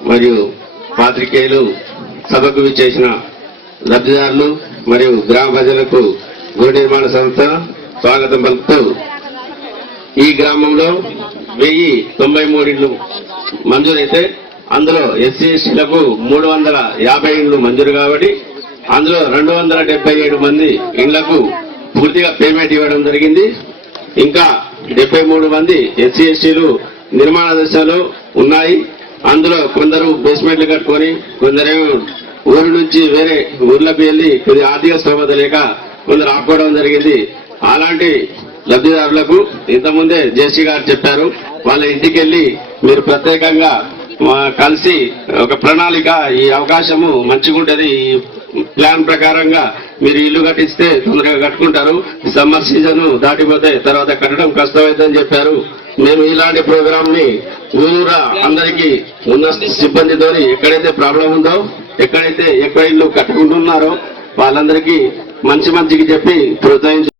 మరియు పాత్రికేయులు సభకు విచ్చేసిన లబ్ధిదారులు మరియు గ్రామ ప్రజలకు గృహ నిర్మాణ సంస్థ స్వాగతం పలుకుతూ ఈ గ్రామంలో 1093 ఇళ్లు మంజూరైతే అందులో ఎస్సీ ఎస్టీలకు 350 ఇళ్లు మంజూరు కాబట్టి అందులో 277 మంది ఇళ్లకు పూర్తిగా పేమెంట్ ఇవ్వడం జరిగింది. ఇంకా 73 మంది ఎస్సీ ఎస్టీలు నిర్మాణ దశలో ఉన్నాయి. అందులో కొందరు బేస్మెంట్లు కట్టుకొని కొందరేమో ఊరి నుంచి వేరే ఊర్లకు వెళ్లి కొద్ది ఆర్థిక స్తోమత లేక కొందరు ఆపుకోవడం జరిగింది. అలాంటి లబ్ధిదారులకు ఇంతకుముందే జేసీ గారు చెప్పారు, వాళ్ళ ఇంటికి వెళ్లి మీరు ప్రత్యేకంగా కలిసి ఒక ప్రణాళిక, ఈ అవకాశము మంచిగా ఉంటది, ఈ ప్లాన్ ప్రకారంగా మీరు ఇల్లు కట్టిస్తే తొందరగా కట్టుకుంటారు, సమ్మర్ సీజన్ దాటిపోతే తర్వాత కట్టడం కష్టమవుతుందని చెప్పారు. మేము ఇలాంటి ప్రోగ్రామ్ ని ఊరా అందరికీ ఉన్న సిబ్బందితో ఎక్కడైతే ప్రాబ్లం ఉందో, ఎక్కడైతే ఎక్కువ ఇల్లు కట్టుకుంటున్నారో వాళ్ళందరికీ మంచికి చెప్పి ప్రోత్సహించారు.